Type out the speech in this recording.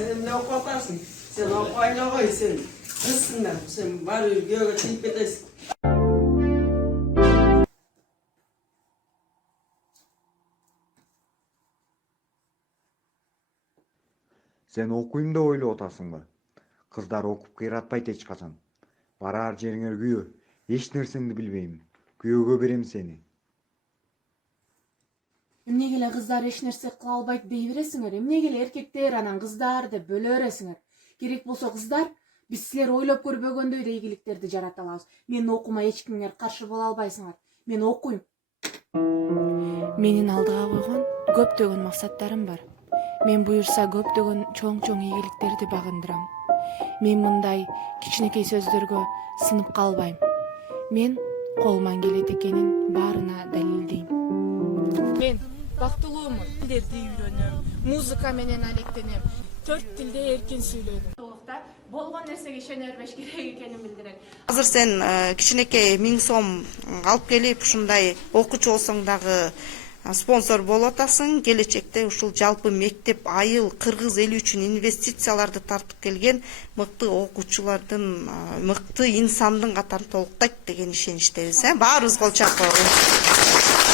Sen ne okuyarsın? Sen okuyla koy sen. Kızsın da sen var göğe teyip edesin. Sen okuyayım da ойлоп атасың ба? Кыздар окуп кыйратпайт эч качан. Барар жериңер күйөө. Эч нерсеңди билбейм. Күйөөгө берем сени. Эмнегеле кыздар эч нерсе кыла албайт дей бересиңер? Эмнегеле эркектер анан кыздар деп бөлө бересиңер? Керек болсо кыздар, биз силер ойлоп көрбөгөндөй да ийгиликтерди жарата алабыз. Мен окумай эч кимиңер каршы боло албайсыңар. Мен окуйм. Менин алдыга койгон көптөгөн максаттарым бар. Мен буюрса көптөгөн чоң ийгиликтерди багындырам. Мен мындай кичинекей сөздөргө сынып калбайм. Мен колуман келет экенин баарына далилдейм. Мен бактылуумун. Тилдерди үйрөнөм, музыка менен алектенем, 4 тилде эркин сүйлөйм. Толукта болгон нерсеге ишене бербеш керек экенин билдирет. Азыр сен кичинекей 1000 сом алып келип ушундай окуучу болсоң дагы спонсор болуп атасың. Келечекте ушул жалпы мектеп айыл кыргыз эли үчүн инвестицияларды тартып келген мыкты окуучулардын, мыкты инсандын катарын толуктайт деген ишеничтебиз. Баарыбыз кол чапкылабыз.